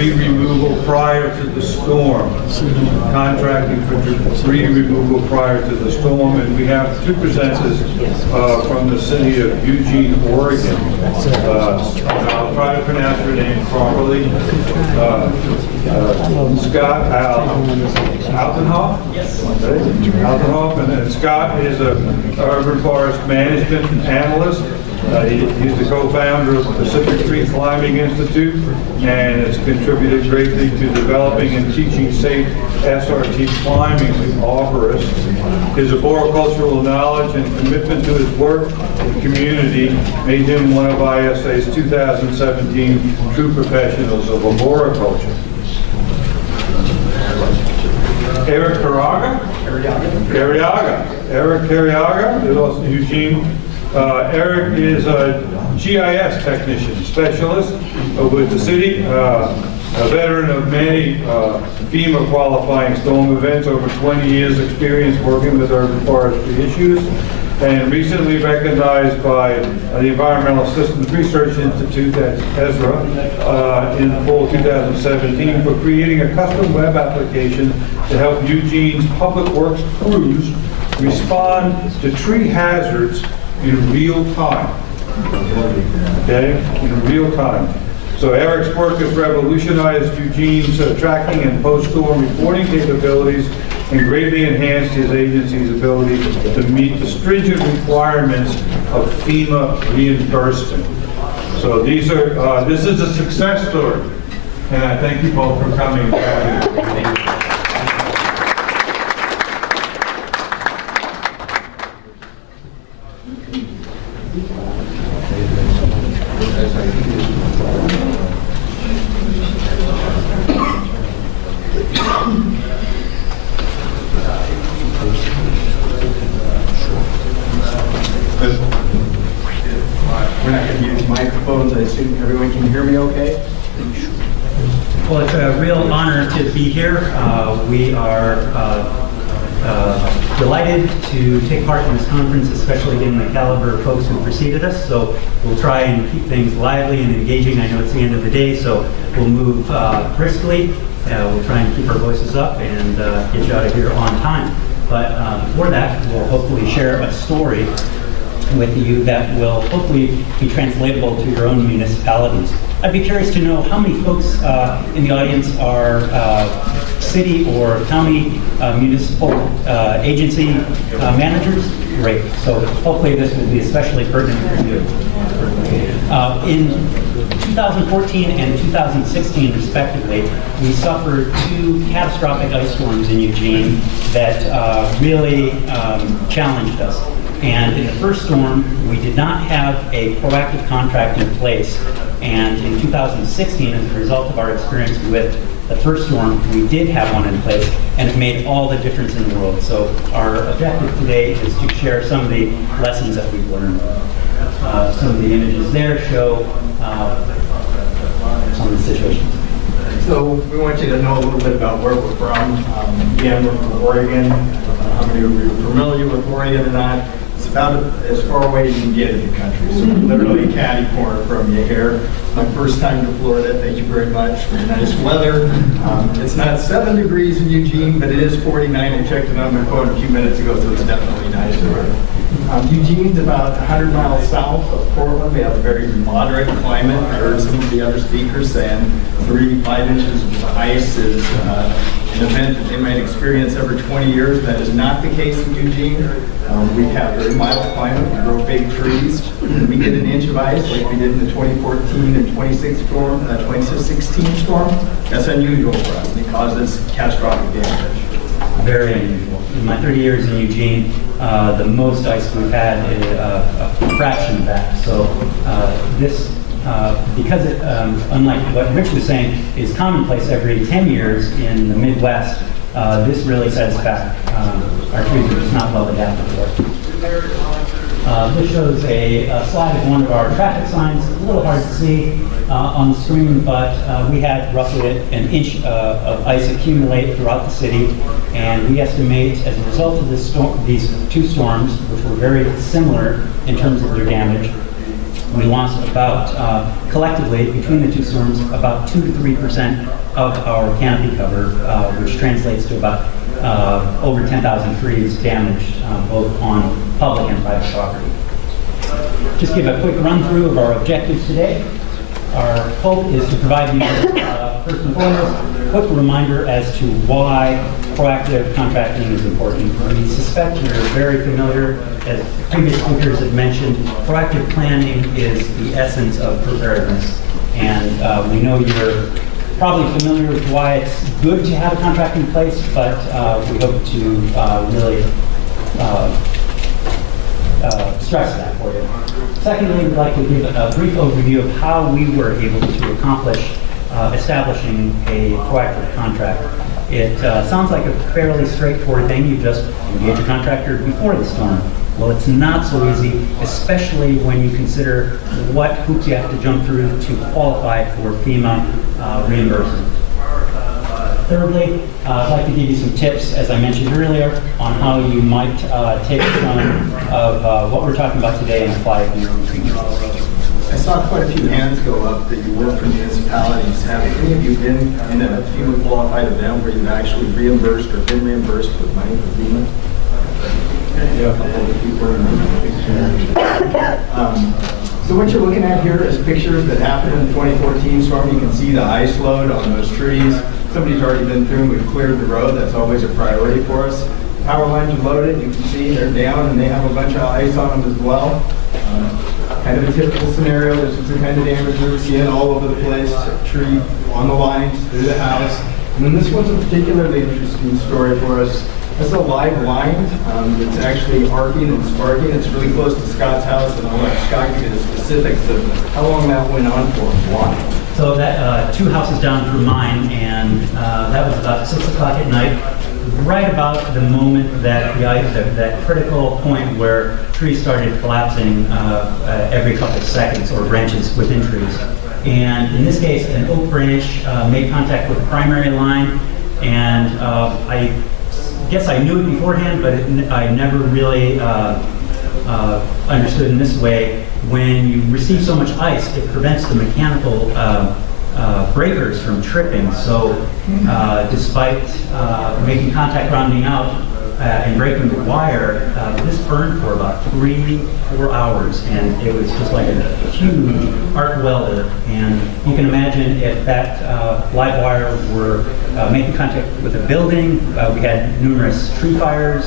debris removal prior to the storm. Contracting for debris removal prior to the storm, and we have two presenters from the city of Eugene, Oregon. I'll try to pronounce her name properly. Scott Altenhoff? Yes. Altenhoff, and then Scott is a urban forest management analyst. He's the co-founder of the Pacific Tree Climbing Institute and has contributed greatly to developing and teaching safe SRT climbing to arborists. His arboricultural knowledge and commitment to his work and community made him one of ISA's 2017 True Professionals of Arboriculture. Eric Cariaga? Eric Cariaga is also Eugene. Eric is a GIS technician, specialist with the city, a veteran of many FEMA qualifying storm events, over 20 years experience working with urban forestry issues, and recently recognized by the Environmental Systems Research Institute, that's ESRA, in fall 2017 for creating a custom web application to help Eugene's public works crews respond to tree hazards in real time. Okay, in real time. So Eric's work has revolutionized Eugene's tracking and post-storm reporting capabilities and greatly enhanced his agency's ability to meet the stringent requirements of FEMA reimbursement. So this is a success story, and I thank you both for coming. We're not going to use microphones. I assume everyone can hear me okay? Well, it's a real honor to be here. We are delighted to take part in this conference, especially given the caliber of folks who preceded us. So we'll try and keep things lively and engaging. I know it's the end of the day, so we'll move briskly. We'll try and keep our voices up and get you out of here on time. But for that, we'll hopefully share a story with you that will hopefully be translatable to your own municipalities. I'd be curious to know how many folks in the audience are city or county municipal agency managers. Great. So hopefully this will be especially pertinent for you. In 2014 and 2016 respectively, we suffered two catastrophic ice storms in Eugene that really challenged us. And in the first storm, we did not have a proactive contract in place. And in 2016, as a result of our experience with the first storm, we did have one in place, and it made all the difference in the world. So our objective today is to share some of the lessons that we've learned. Some of the images there show some of the situations. So we want you to know a little bit about where we're from. Again, we're from Oregon. How many of you are familiar with Oregon or not? It's about as far away as you can get in the country. So we're literally a catty corner from you here. My first time to Florida. Thank you very much for your nice weather. It's not 7 degrees in Eugene, but it is 49. I checked it on my phone a few minutes ago, so it's definitely nicer. Eugene's about 100 miles south of Portland. We have a very moderate climate. I heard some of the other speakers saying 3 to 5 inches of ice is an event that they might experience every 20 years. That is not the case in Eugene. We have very mild climate. We grow big trees. We get an inch of ice like we did in the 2014 and 2016 storm. That's unusual for us. It causes catastrophic damage. Very unusual. In my 30 years in Eugene, the most ice we've had is a fraction of that. So this, because it, unlike what Rich was saying, is commonplace every 10 years in the Midwest, this really sets back. Our trees are just not well adapted for it. This shows a slide of one of our traffic signs. It's a little hard to see on the screen, but we had roughly an inch of ice accumulate throughout the city, and we estimate as a result of this these two storms, which were very similar in terms of their damage, we lost about, collectively, between the two storms, about 2 to 3% of our canopy cover, which translates to about over 10,000 trees damaged, both on public and private property. Just give a quick run through of our objectives today. Our hope is to provide you with, first and foremost, a quick reminder as to why proactive contracting is important. We suspect you're very familiar, as previous speakers have mentioned, proactive planning is the essence of preparedness. And we know you're probably familiar with why it's good to have a contract in place, but we hope to really stress that for you. Secondly, we'd like to give a brief overview of how we were able to accomplish establishing a proactive contract. It sounds like a fairly straightforward thing. You just engage a contractor before the storm. Well, it's not so easy, especially when you consider what hoops you have to jump through to qualify for FEMA reimbursement. Thirdly, I'd like to give you some tips, as I mentioned earlier, on how you might take some of what we're talking about today and apply it in your own treatment. I saw quite a few hands go up that you work for municipalities. Have any of you been in a FEMA qualified event where you've actually reimbursed or been reimbursed with money for FEMA? Yeah, a couple of people in the room. So what you're looking at here is pictures that happened in the 2014 storm. You can see the ice load on those trees. Somebody's already been through and we've cleared the road. That's always a priority for us. Power lines are loaded. You can see they're down and they have a bunch of ice on them as well. Kind of a typical scenario. This is the kind of damage we were seeing all over the place. A tree on the lines, through the house. And then this one's a particularly interesting story for us. That's a live line. It's actually arcing and sparking. It's really close to Scott's house, and I'll let Scott give you the specifics of how long that went on for and why. So that 2 houses down from mine, and that was about 6 o'clock at night, right about the moment that that critical point where trees started collapsing every couple of seconds, or branches within trees. And in this case, an oak branch made contact with the primary line, and I guess I knew it beforehand, but I never really understood in this way. When you receive so much ice, it prevents the mechanical breakers from tripping. So despite making contact rounding out and breaking the wire, this burned for about 3-4 hours, and it was just like a huge arc welder. And you can imagine if that live wire were making contact with a building. We had numerous tree fires.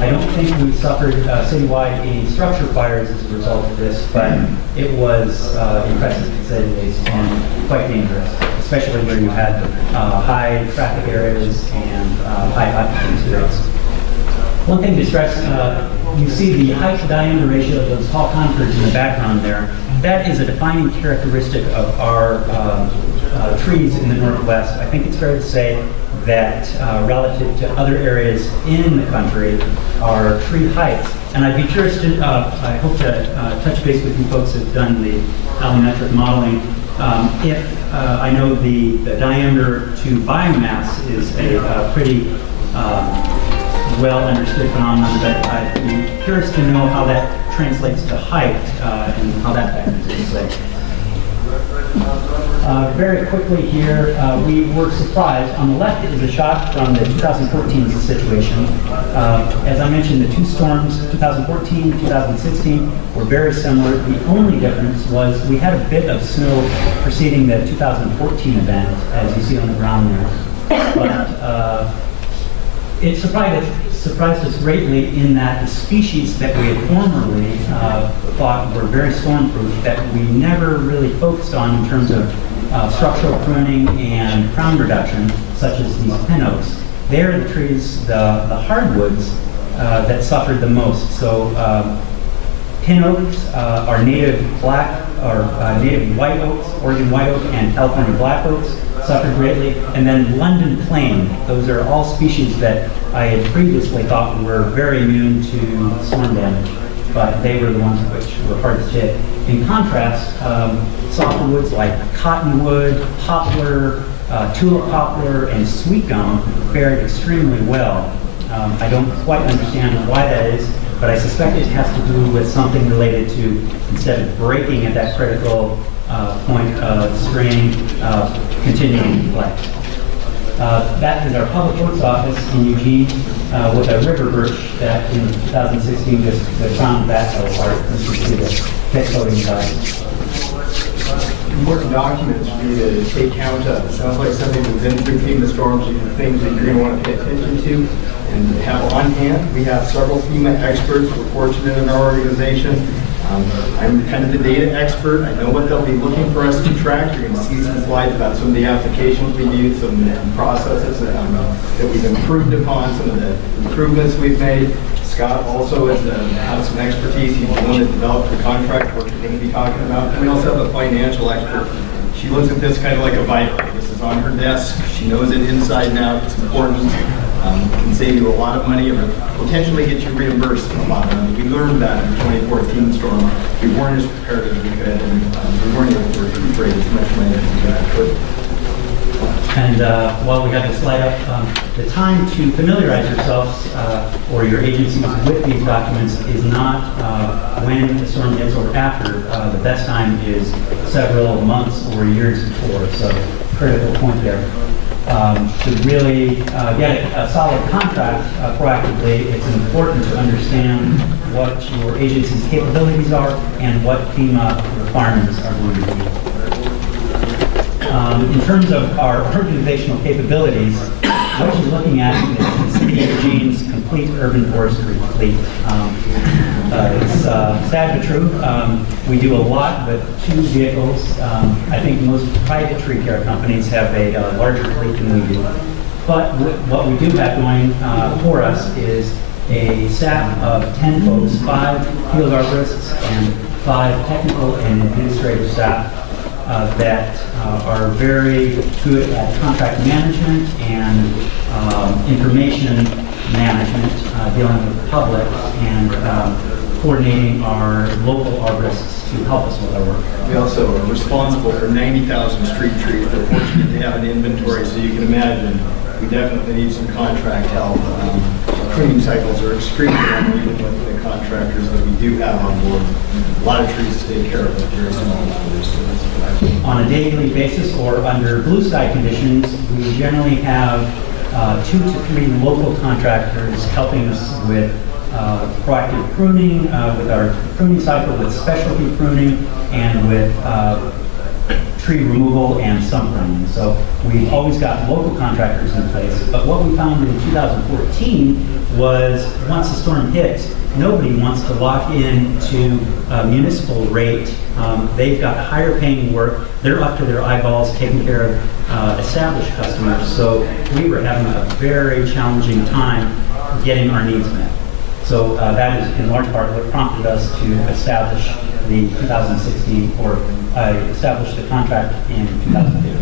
I don't think we suffered citywide any structure fires as a result of this, but it was impressive to say the least, and quite dangerous, especially where you had high traffic areas and high occupancy rates. One thing to stress, you see the height to diameter ratio of those tall conifers in the background there. That is a defining characteristic of our trees in the Northwest. I think it's fair to say that relative to other areas in the country, our tree heights, and I'd be curious to, I hope to touch base with you folks who've done the allometric modeling. If I know the diameter to biomass is a pretty well understood phenomenon, but I'd be curious to know how that translates to height and how that factors into play. Very quickly here, we were surprised. On the left is a shot from the 2014 situation. As I mentioned, the 2 storms, 2014 and 2016, were very similar. The only difference was we had a bit of snow preceding the 2014 event, as you see on the ground there. But it surprised us greatly in that the species that we had formerly thought were very storm-proof, that we never really focused on in terms of structural pruning and crown reduction, such as these pin oaks. They're the trees, the hardwoods, that suffered the most. So pin oaks are native black, or native white oaks, Oregon white oak and California black oaks, suffered greatly. And then London plane, those are all species that I had previously thought were very immune to storm damage, but they were the ones which were hardest hit. In contrast, softer woods like cottonwood, poplar, tulip poplar, and sweet gum fared extremely well. I don't quite understand why that is. but I suspect it has to do with something related to, instead of breaking at that critical point of strain, continuing to flex. That is our Public Works office in Eugene with a river birch that in 2016 just found that fell apart. You can see the pit coating side. Important documents for you to take count of. It sounds like something we've been through FEMA storms, things that you're going to want to pay attention to and have on hand. We have several FEMA experts. We're fortunate in our organization. I'm kind of the data expert. I know what they'll be looking for us to track. You're going to see some slides about some of the applications we use, some of the processes that we've improved upon, some of the improvements we've made. Scott also has some expertise. He's the one that developed the contract work we're going to be talking about. And we also have a financial expert. She looks at this kind of like a Bible. This is on her desk. She knows it inside and out. It's important. It can save you a lot of money and potentially get you reimbursed a lot of money. We learned that in the 2014 storm. We weren't as prepared as we could, and we weren't able to recuperate as much money as we could. And while we have the slide up, the time to familiarize yourselves or your agencies with these documents is not when the storm hits or after. The best time is several months or years before, so critical point there. To really get a solid contract proactively, it's important to understand what your agency's capabilities are and what FEMA requirements are going to be. In terms of our organizational capabilities, what you're looking at is the City of Eugene's complete urban forestry fleet. It's sad but true. We do a lot with 2 vehicles. I think most private tree care companies have a larger fleet than we do. But what we do have going for us is a staff of 10 folks, 5 field arborists and 5 technical and administrative staff that are very good at contract management and information management, dealing with the public, and coordinating our local arborists to help us with our work. We also are responsible for 90,000 street trees. We're fortunate to have an inventory, so you can imagine we definitely need some contract help. Pruning cycles are extremely long, even with the contractors that we do have on board. A lot of trees to take care of, but very small numbers. On a daily basis or under blue sky conditions, we generally have 2 to 3 local contractors helping us with proactive pruning, with our pruning cycle, with specialty pruning, and with tree removal and stump pruning. So we've always got local contractors in place. But what we found in 2014 was once the storm hit, nobody wants to lock in to a municipal rate. They've got higher paying work. They're up to their eyeballs taking care of established customers. So we were having a very challenging time getting our needs met. So that is in large part what prompted us to establish the 2016, or establish the contract in 2015.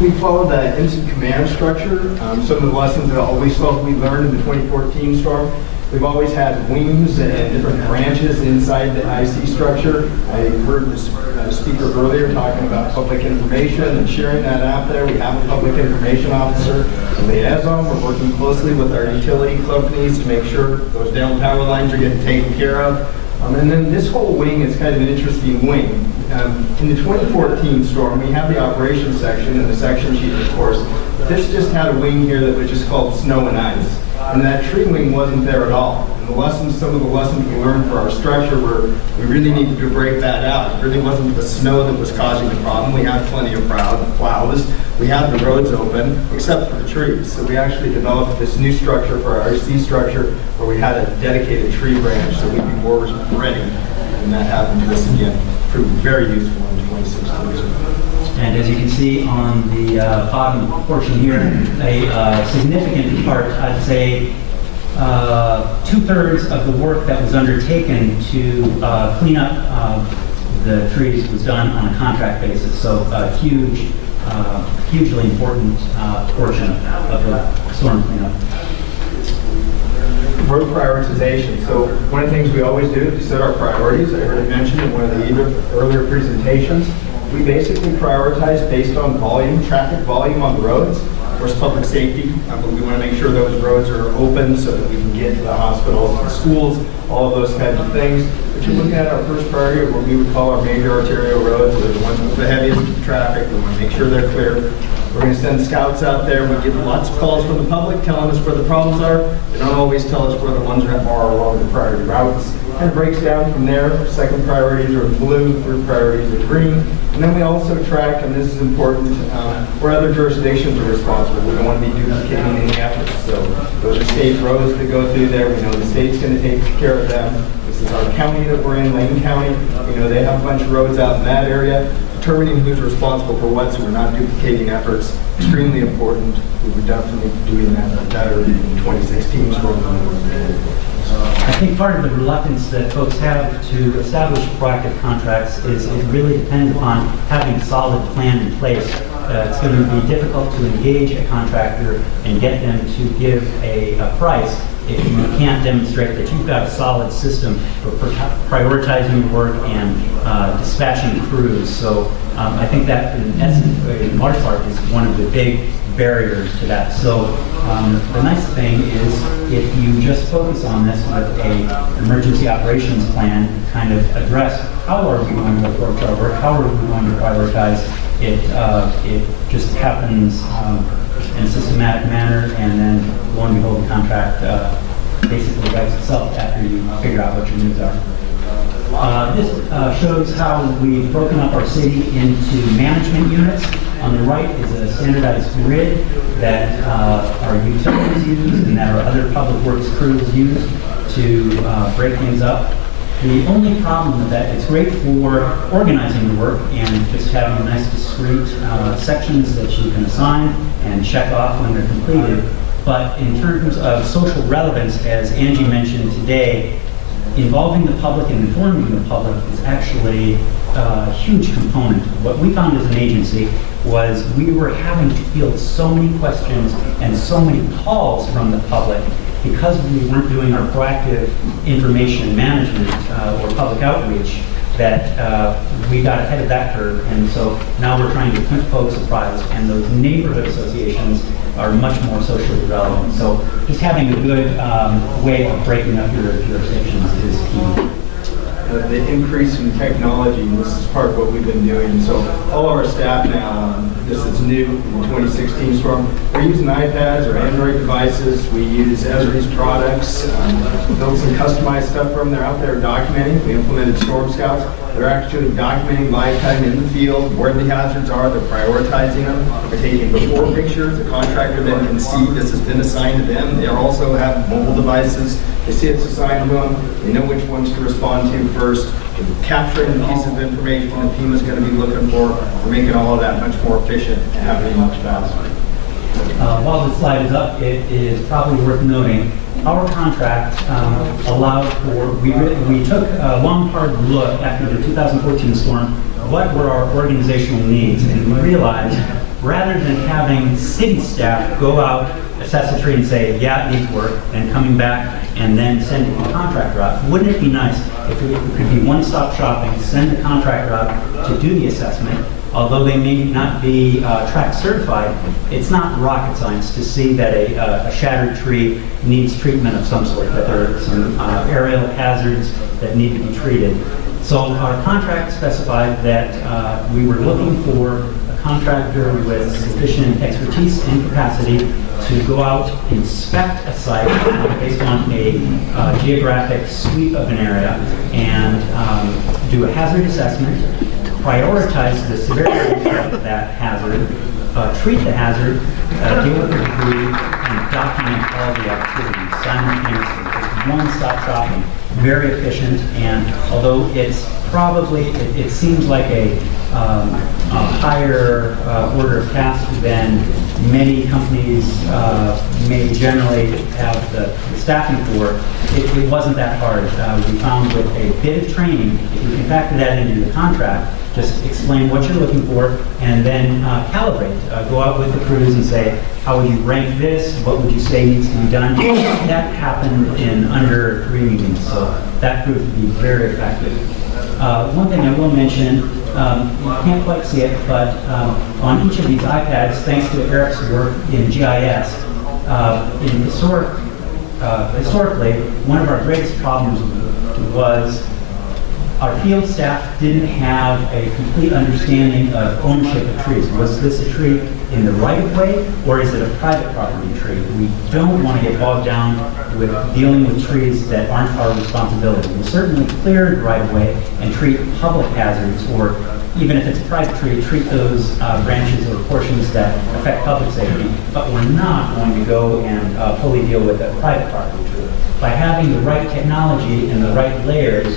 We followed that instant command structure. Some of the lessons that always felt we learned in the 2014 storm. We've always had wings and different branches inside the IC structure. I heard the speaker earlier talking about public information and sharing that out there. We have a public information officer, a liaison. We're working closely with our utility companies to make sure those down power lines are getting taken care of. And then this whole wing is kind of an interesting wing. In the 2014 storm, we have the operations section and the section sheet, of course. This just had a wing here that was just called snow and ice. And that tree wing wasn't there at all. And some of the lessons we learned for our structure were we really needed to break that out. It really wasn't the snow that was causing the problem. We had plenty of plows. We had the roads open, except for the trees. So we actually developed this new structure for our RC structure where we had a dedicated tree branch so we'd be more ready. And that happened to us again. Proved very useful in 2016. And as you can see on the bottom portion here, a significant part, I'd say 2/3 of the work that was undertaken to clean up the trees was done on a contract basis. So a hugely important portion of the storm cleanup. Road prioritization. So one of the things we always do is set our priorities. I heard it mentioned in one of the earlier presentations. We basically prioritize based on volume, traffic volume on the roads. course, public safety. But we want to make sure those roads are open so that we can get to the hospitals and schools, all of those kinds of things. But you're looking at our first priority, what we would call our major arterial roads. They're the ones with the heaviest traffic. We want to make sure they're clear. We're going to send scouts out there. We get lots of calls from the public telling us where the problems are. They don't always tell us where the ones are along the priority routes. And it breaks down from there. Second priorities are blue, third priorities are green. And then we also track, and this is important, where other jurisdictions are responsible. We don't want to be duplicating any efforts. So those are state roads that go through there. We know the state's going to take care of them. This is our county that we're in, Lane County. You know, they have a bunch of roads out in that area. Determining who's responsible for what, so we're not duplicating efforts, extremely important. We were definitely doing that better in 2016. I think part of the reluctance that folks have to establish proactive contracts is it really depends upon having a solid plan in place. It's going to be difficult to engage a contractor and get them to give a price if you can't demonstrate that you've got a solid system for prioritizing work and dispatching crews. So I think that in essence, in large part, is one of the big barriers to that. So the nice thing is if you just focus on this with an emergency operations plan, kind of address how are we going to approach our work, how are we going to prioritize it, it just happens in a systematic manner, and then lo and behold, the contract basically writes itself after you figure out what your needs are. This shows how we've broken up our city into management units. On the right is a standardized grid that our utilities use and that our other public works crews use to break things up. The only problem with that, it's great for organizing the work and just having nice discrete sections that you can assign and check off when they're completed. But in terms of social relevance, as Angie mentioned today, involving the public and informing the public is actually a huge component. What we found as an agency was we were having to field so many questions and so many calls from the public because we weren't doing our proactive information management or public outreach, that we got ahead of that curve. And so now we're trying to keep folks apprised, and those neighborhood associations are much more socially relevant. So just having a good way of breaking up your jurisdictions is key. The increase in technology, and this is part of what we've been doing. So all of our staff now, this is new in 2016 storm. We're using iPads or Android devices. We use Esri's products. Built some customized stuff for them. They're out there documenting. We implemented Storm Scouts. They're actually documenting live time in the field, where the hazards are. They're prioritizing them. They're taking before pictures. The contractor then can see this has been assigned to them. They also have mobile devices. They see it's assigned to them. They know which ones to respond to first. We're capturing the piece of information that FEMA's going to be looking for. We're making all of that much more efficient and happening much faster. While the slide is up, it is probably worth noting our contract allowed for, we took a long, hard look after the 2014 storm, what were our organizational needs, and we realized rather than having city staff go out, assess a tree and say, yeah, it needs work, and coming back and then sending the contractor out, wouldn't it be nice if it could be one-stop shopping, send the contractor out to do the assessment, although they may not be track certified, it's not rocket science to see that a shattered tree needs treatment of some sort, that there are some aerial hazards that need to be treated. So our contract specified that we were looking for a contractor with sufficient expertise and capacity to go out, inspect a site based on a geographic sweep of an area, and do a hazard assessment, prioritize the severity of that hazard, treat the hazard, deal with the debris, and document all the activities simultaneously. Just one-stop shopping, very efficient, and although it's probably, it seems like a higher order of task than many companies may generally have the staffing for, it wasn't that hard. We found with a bit of training, if you can factor that into the contract, just explain what you're looking for, and then calibrate. Go out with the crews and say, how would you rank this? What would you say needs to be done? That happened in under 3 meetings, so that proved to be very effective. One thing I will mention, You can't quite see it, but on each of these iPads, thanks to Eric's work in GIS, historically, one of our greatest problems was our field staff didn't have a complete understanding of ownership of trees. Was this a tree in the right of way, or is it a private property tree? We don't want to get bogged down with dealing with trees that aren't our responsibility. We'll certainly clear the right of way and treat public hazards, or even if it's a private tree, treat those branches or portions that affect public safety, but we're not going to go and fully deal with a private property tree. By having the right technology and the right layers,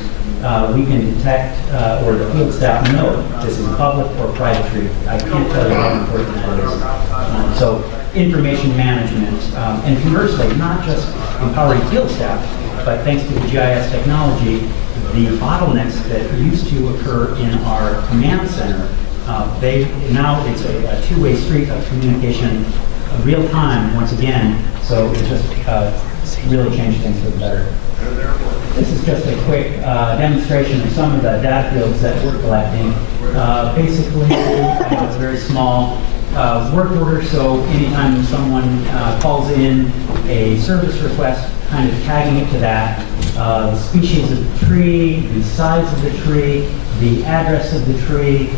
we can detect, or the field staff know, this is a public or private tree. I can't tell you how important that is. So information management, and conversely, not just empowering field staff, but thanks to the GIS technology, the bottlenecks that used to occur in our command center, now it's a two-way street of communication, real time once again, so it just really changed things for the better. This is just a quick demonstration of some of the data fields that we're collecting. Basically, it's very small work order, so anytime someone calls in a service request, kind of tagging it to that, the species of the tree, the size of the tree, the address of the tree.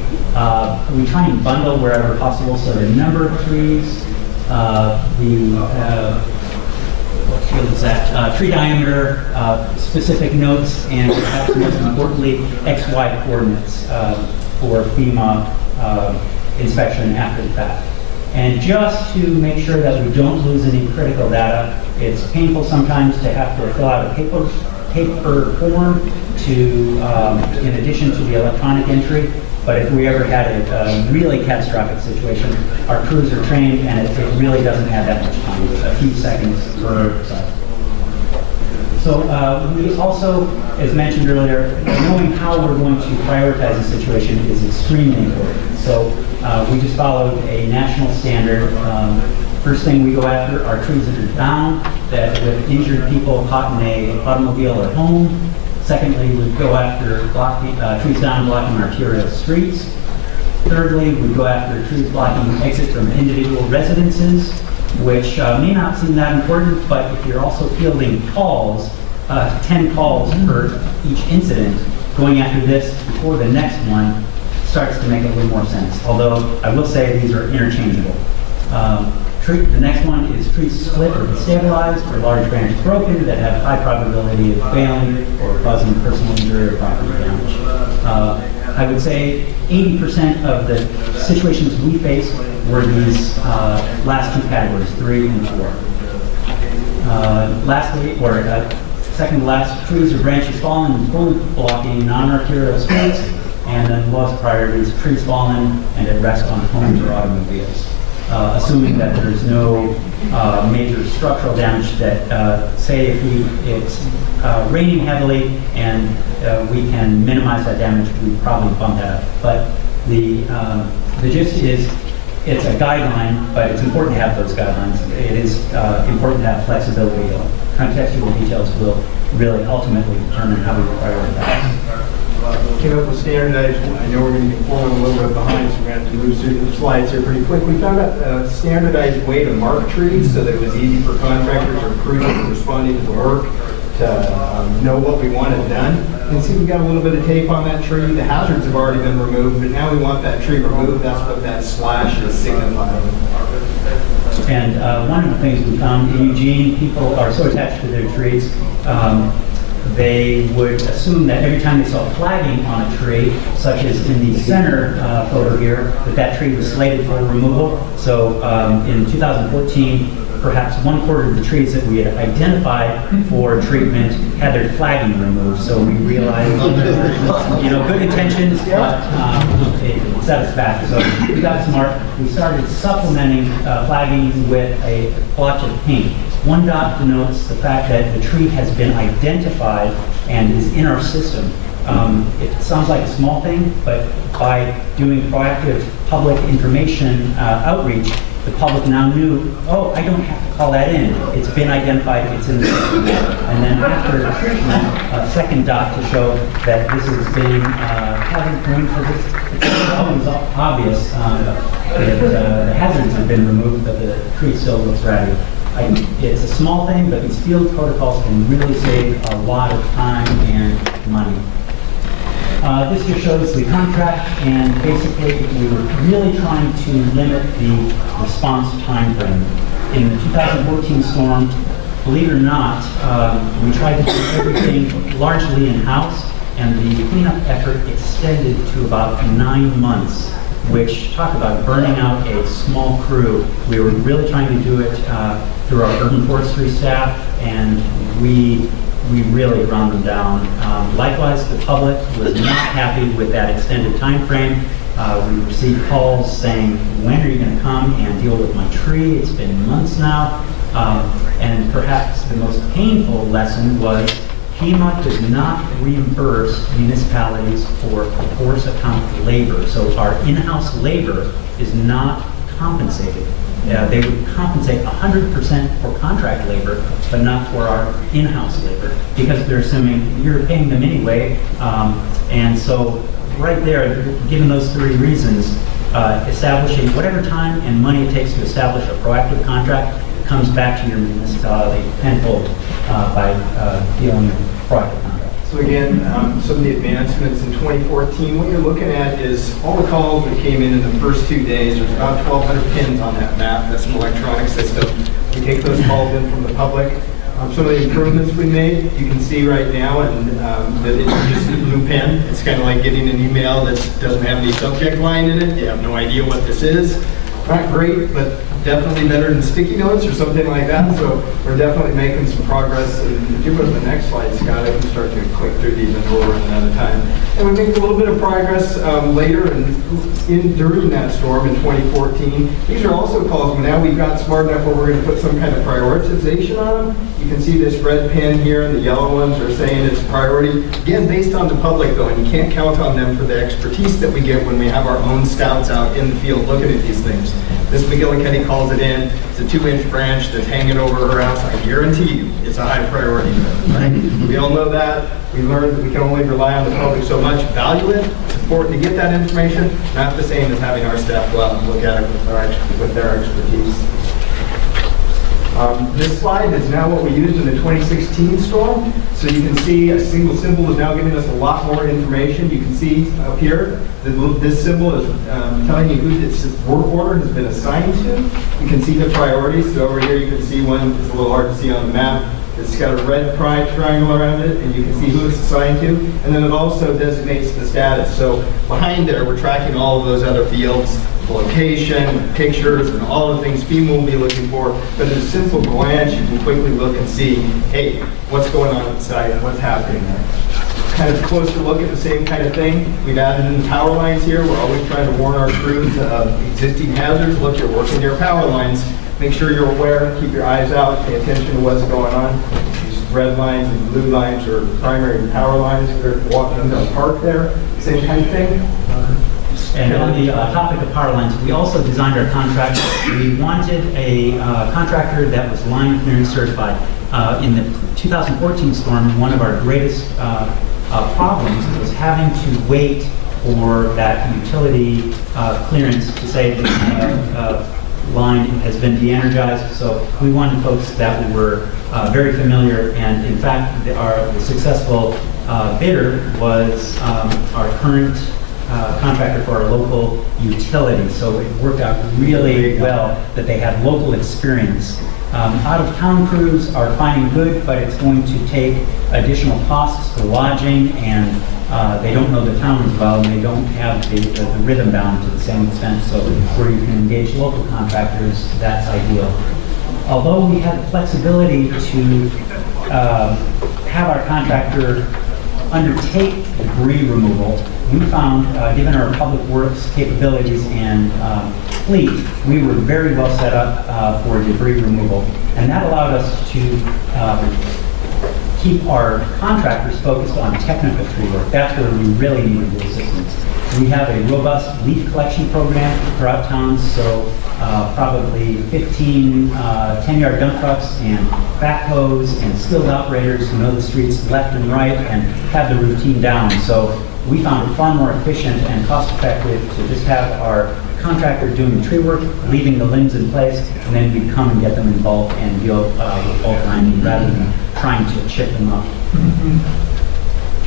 We try and bundle wherever possible, so the number of trees, what field is that? Tree diameter, specific notes, and perhaps most importantly, XY coordinates for FEMA inspection after the fact. And just to make sure that we don't lose any critical data, it's painful sometimes to have to fill out a paper form to, in addition to the electronic entry. But if we ever had a really catastrophic situation, our crews are trained, and it really doesn't have that much time. It's a few seconds per site. So we also, as mentioned earlier, knowing how we're going to prioritize a situation is extremely important. So we just followed a national standard. First thing we go after are trees that are down, that with injured people caught in an automobile at home. Secondly, we go after trees down blocking arterial streets. Thirdly, we go after trees blocking exit from individual residences, which may not seem that important, but if you're also fielding calls, 10 calls per each incident, going after this before the next one starts to make a little more sense. Although I will say these are interchangeable. The next one is trees split or destabilized, or large branches broken that have high probability of failing or causing personal injury or property damage. I would say 80% of the situations we faced were these last two categories, 3 and 4. Lastly, or second to last, trees or branches fallen and fully blocking non-arterial streets, and then lowest priorities, trees fallen and at rest on homes or automobiles. Assuming that there's no major structural damage that, say if it's raining heavily and we can minimize that damage, we'd probably bump that up. But the gist is, it's a guideline, but it's important to have those guidelines. It is important to have flexibility. Contextual details will really ultimately determine how we prioritize. Came up with standardized, I know we're going to be falling a little bit behind, so we're going to have to move through the slides here pretty quick. We found out a standardized way to mark trees so that it was easy for contractors or crews that were responding to the work to know what we wanted done. You can see we've got a little bit of tape on that tree. The hazards have already been removed, but now we want that tree removed. That's what that slash is signifying. And one of the things we found in Eugene, people are so attached to their trees, they would assume that every time they saw flagging on a tree, such as in the center photo here, that tree was slated for removal. So in 2014, perhaps 1/4 of the trees that we had identified for treatment had their flagging removed. So we realized, good intentions, but it set us back. So we got smart. We started supplementing flagging with a blotch of paint. One dot denotes the fact that the tree has been identified and is in our system. It sounds like a small thing, but by doing proactive public information outreach, the public now knew, oh, I don't have to call that in. It's been identified, it's in the system. And then after treatment, a second dot to show that this has been having room for this always obvious that the hazards have been removed, but the tree still looks ratty. It's a small thing, but these field protocols can really save a lot of time and money. This here shows the contract, and basically we were really trying to limit the response time frame. In the 2014 storm, believe it or not, we tried to do everything largely in-house, and the cleanup effort extended to about 9 months, which, talk about burning out a small crew. We were really trying to do it through our urban forestry staff, and we really ground them down. Likewise, the public was not happy with that extended time frame. We received calls saying, when are you going to come and deal with my tree? It's been months now. And perhaps the most painful lesson was FEMA does not reimburse municipalities for force account labor. So our in-house labor is not compensated. They would compensate 100% for contract labor, but not for our in-house labor, because they're assuming you're paying them anyway. And so right there, given those 3 reasons, establishing whatever time and money it takes to establish a proactive contract comes back to your municipality tenfold by dealing with proactive contracts. So again, some of the advancements in 2014, what you're looking at is all the calls that came in the first 2 days. There's about 1,200 pins on that map. That's an electronic system. We take those calls in from the public. Some of the improvements we made, you can see right now, and that it's just a blue pen. It's kind of like getting an email that doesn't have any subject line in it. You have no idea what this is. Not great, but definitely better than sticky notes or something like that. So we're definitely making some progress. And if you go to the next slide, Scott, I can start to click through these and we're running out of time. And we made a little bit of progress later during that storm in 2014. These are also calls, but now we've got smart enough where we're going to put some kind of prioritization on them. You can see this red pen here, and the yellow ones are saying it's priority. Again, based on the public though, and you can't count on them for the expertise that we get when we have our own scouts out in the field looking at these things. This McGillicuddy calls it in. It's a 2-inch branch that's hanging over her house. I guarantee you it's a high priority. Right? We all know that. We learned that we can only rely on the public so much. Value it. It's important to get that information. Not the same as having our staff go out and look at it with their expertise. This slide is now what we used in the 2016 storm. So you can see a single symbol is now giving us a lot more information. You can see up here that this symbol is telling you who its work order has been assigned to. You can see the priorities. So over here you can see one, it's a little hard to see on the map. It's got a red triangle around it, and you can see who it's assigned to. And then it also designates the status. So behind there, we're tracking all of those other fields, the location, pictures, and all the things FEMA will be looking for. But in a simple glance, you can quickly look and see, hey, what's going on at the site, what's happening there. Kind of closer look at the same kind of thing. We've added in the power lines here. We're always trying to warn our crews of existing hazards. Look, you're working near power lines. Make sure you're aware, keep your eyes out, pay attention to what's going on. These red lines and blue lines are primary power lines. We're walking into a park there, same kind of thing. And on the topic of power lines, we also designed our contract. We wanted a contractor that was line clearance certified. In the 2014 storm, one of our greatest problems was having to wait for that utility clearance to say that line has been de-energized. So we wanted folks that were very familiar, and in fact, the successful bidder was our current contractor for our local utility. So it worked out really well that they had local experience. Out-of-town crews are fine and good, but it's going to take additional costs for lodging, and they don't know the town as well, and they don't have the rhythm bound to the same extent. So where you can engage local contractors, that's ideal. Although we had the flexibility to have our contractor undertake debris removal, we found, given our public works capabilities and fleet, we were very well set up for debris removal. And that allowed us to keep our contractors focused on technical tree work. That's where we really needed the assistance. We have a robust leaf collection program throughout town, so probably 15 10-yard dump trucks and backhoes and skilled operators who know the streets left and right and have the routine down. So we found it far more efficient and cost effective to just have our contractor doing the tree work, leaving the limbs in place, and then we'd come and get them in bulk and deal with bulk lining rather than trying to chip them up.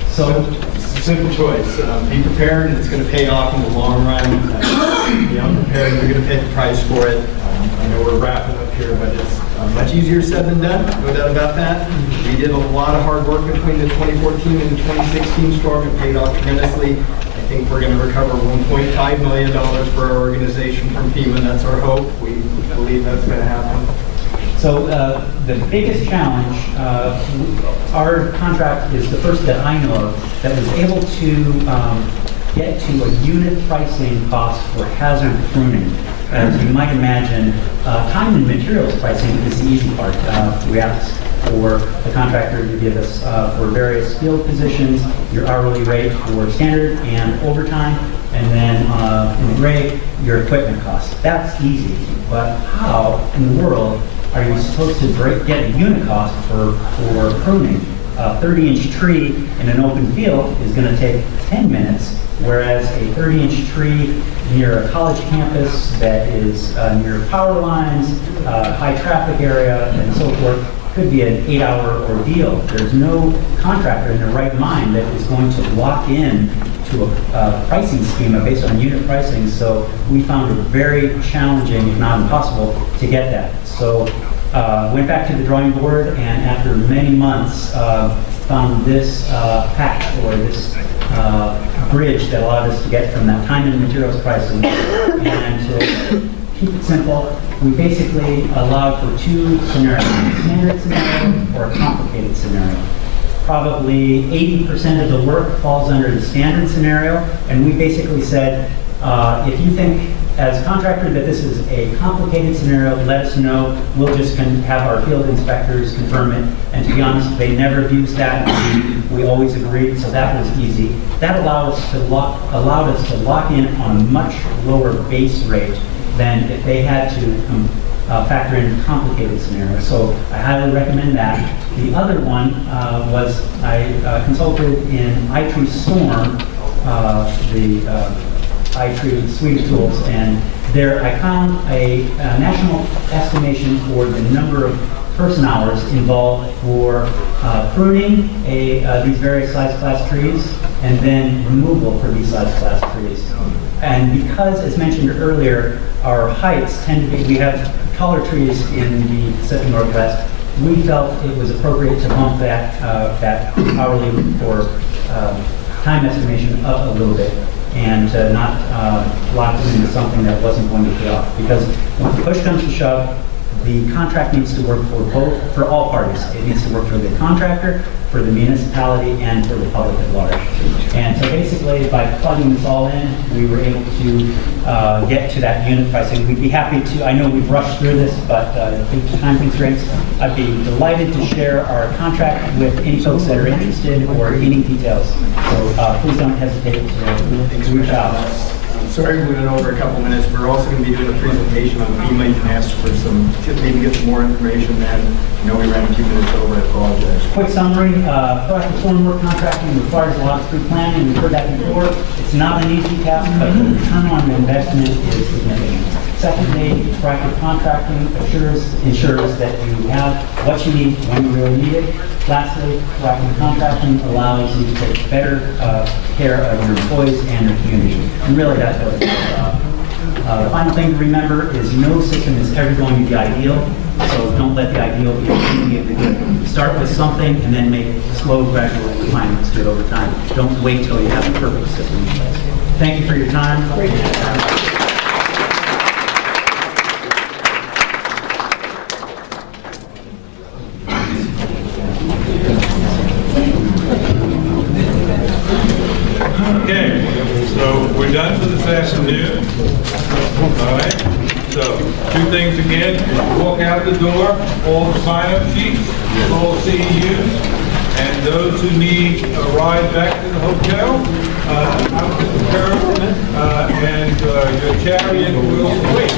So it's a simple choice. Be prepared, and it's going to pay off in the long run. Be unprepared, you're going to pay the price for it. I know we're wrapping up here, but it's much easier said than done, no doubt about that. We did a lot of hard work between the 2014 and the 2016 storm. It paid off tremendously. I think we're going to recover $1.5 million for our organization from FEMA. That's our hope. We believe that's going to happen. So the biggest challenge, our contract is the first that I know of that was able to get to a unit pricing cost for hazard pruning. As you might imagine, time and materials pricing is the easy part. We ask for the contractor to give us for various field positions your hourly rate for standard and overtime, and then in the gray, your equipment costs. That's easy, but how in the world are you supposed to get a unit cost for pruning? A 30-inch tree in an open field is going to take 10 minutes, whereas a 30-inch tree near a college campus that is near power lines, high traffic area, and so forth could be an 8-hour ordeal. There's no contractor in their right mind that is going to lock in to a pricing schema based on unit pricing, so we found it very challenging, if not impossible, to get that. So went back to the drawing board, and after many months found this patch, or this bridge that allowed us to get from that time and materials pricing. And to keep it simple, we basically allowed for two scenarios, a standard scenario or a complicated scenario. Probably 80% of the work falls under the standard scenario, and we basically said, if you think as a contractor that this is a complicated scenario, let us know. We'll just have our field inspectors confirm it. And to be honest, they never used that. We always agreed, so that was easy. That allowed us to lock in on a much lower base rate than if they had to factor in complicated scenarios. So I highly recommend that. The other one was I consulted in iTree Storm, the iTree suite of tools, and there I found a national estimation for the number of person hours involved for pruning these various size class trees, and then removal for these size class trees. And because, as mentioned earlier, our heights tend to be, we have taller trees in the Pacific Northwest, we felt it was appropriate to bump that hourly or time estimation up a little bit, and to not lock them into something that wasn't going to pay off. Because when push comes to shove, the contract needs to work for all parties. It needs to work for the contractor, for the municipality, and for the public at large. And so basically, by plugging this all in, we were able to get to that unit pricing. We'd be happy to, I know we've rushed through this, but due to time constraints, I'd be delighted to share our contract with any folks that are interested or any details. So please don't hesitate to reach out. Sorry we went over a couple minutes. We're also going to be doing a presentation on FEMA. You can ask for maybe get some more information then. I know we ran a few minutes over. I apologize. Quick summary, proactive storm work contracting requires a lot of pre-planning. We've heard that before. It's not an easy task, but the return on investment is significant. Secondly, proactive contracting ensures that you have what you need when you really need it. Lastly, proactive contracting allows you to take better care of your employees and your community. And really, that's what it's all about. The final thing to remember is no system is ever going to be ideal, so don't let the ideal be the enemy of the good. Start with something and then make slow, gradual refinements to it over time. Don't wait till you have a perfect system in place. Thank you for your time. Okay, so we're done for this afternoon. All right, so two things again. As you walk out the door, all the sign-up sheets, all CEUs, and those who need a ride back to the hotel, out to the curb, and your chariot will wait.